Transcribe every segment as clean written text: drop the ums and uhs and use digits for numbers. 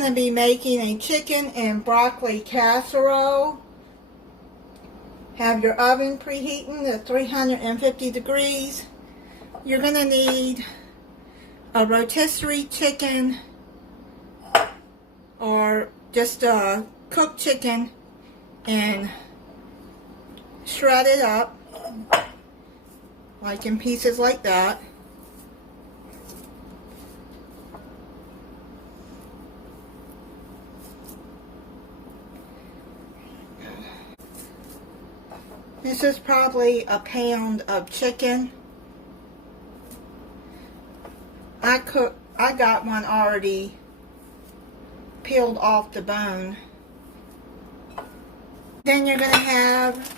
going to be making a chicken and broccoli casserole. Have your oven preheating to 350 degrees. You're going to need a rotisserie chicken or just a cooked chicken and shred it up like in pieces like that. This is probably a pound of chicken. I got one already peeled off the bone. Then you're going to have,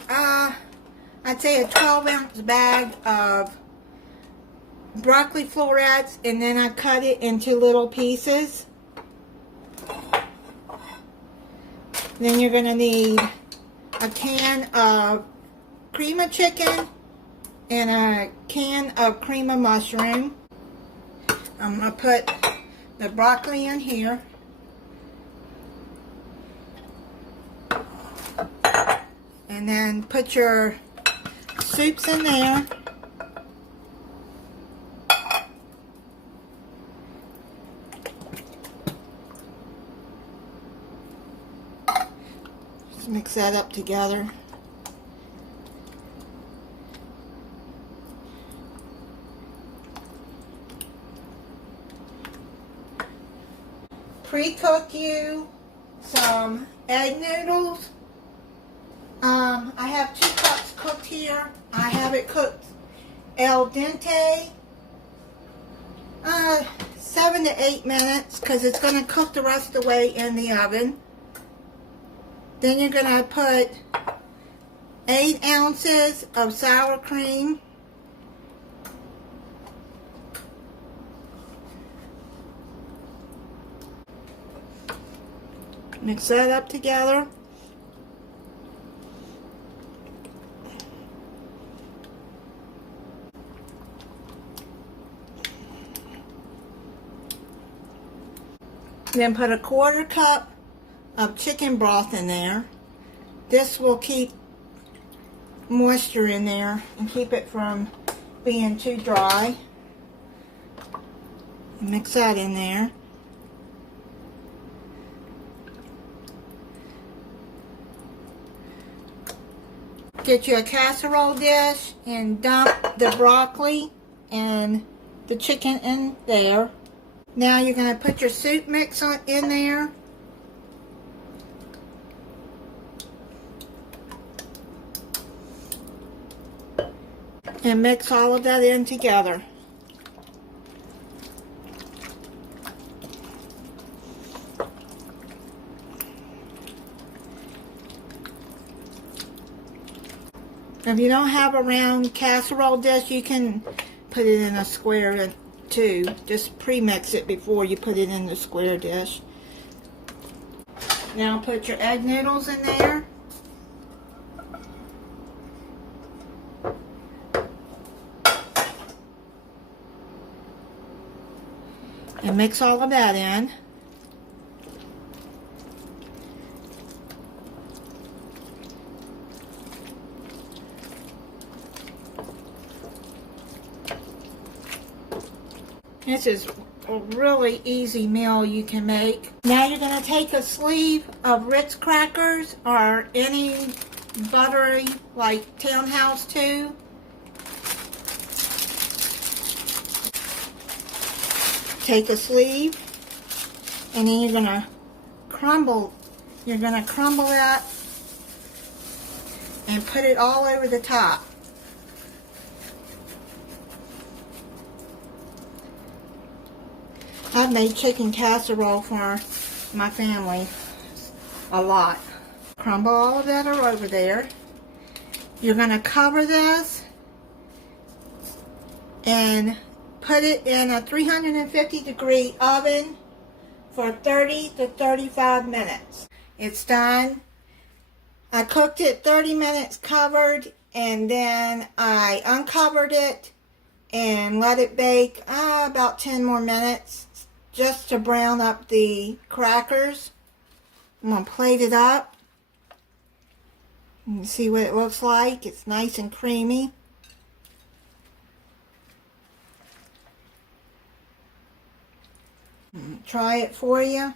I'd say a 12-ounce bag of broccoli florets, and then I cut it into little pieces. Then you're going to need a can of cream of chicken and a can of cream of mushroom. I'm going to put the broccoli in here. And then put your soups in there. Just mix that up together. Pre-cook you some egg noodles. I have 2 cups cooked here. I have it cooked al dente, 7 to 8 minutes, because it's going to cook the rest of the way in the oven. Then you're going to put 8 ounces of sour cream. Mix that up together. Then put a 1/4 cup of chicken broth in there. This will keep moisture in there and keep it from being too dry. Mix that in there. Get you a casserole dish and dump the broccoli and the chicken in there. Now you're going to put your soup mix in there. And mix all of that in together. If you don't have a round casserole dish, you can put it in a square too. Just pre-mix it before you put it in the square dish. Now put your egg noodles in there. And mix all of that in. This is a really easy meal you can make. Now you're going to take a sleeve of Ritz crackers or any buttery like Townhouse 2. Take a sleeve and then you're going to crumble that and put it all over the top. I've made chicken casserole for my family a lot. Crumble all of that over there. You're going to cover this and put it in a 350-degree oven for 30 to 35 minutes. It's done. I cooked it 30 minutes covered, and then I uncovered it and let it bake about 10 more minutes. just to brown up the crackers. I'm going to plate it up. You can see what it looks like. It's nice and creamy. Try it for you.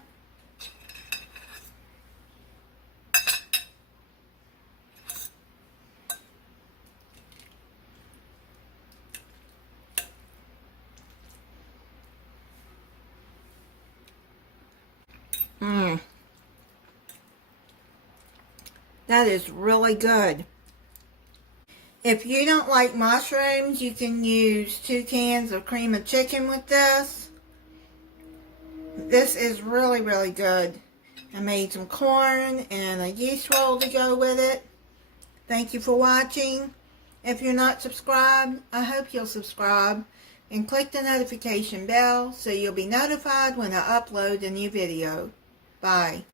That is really good. If you don't like mushrooms, you can use 2 cans of cream of chicken with this. This is really, really good. I made some corn and a yeast roll to go with it. Thank you for watching. If you're not subscribed, I hope you'll subscribe and click the notification bell so you'll be notified when I upload a new video. Bye.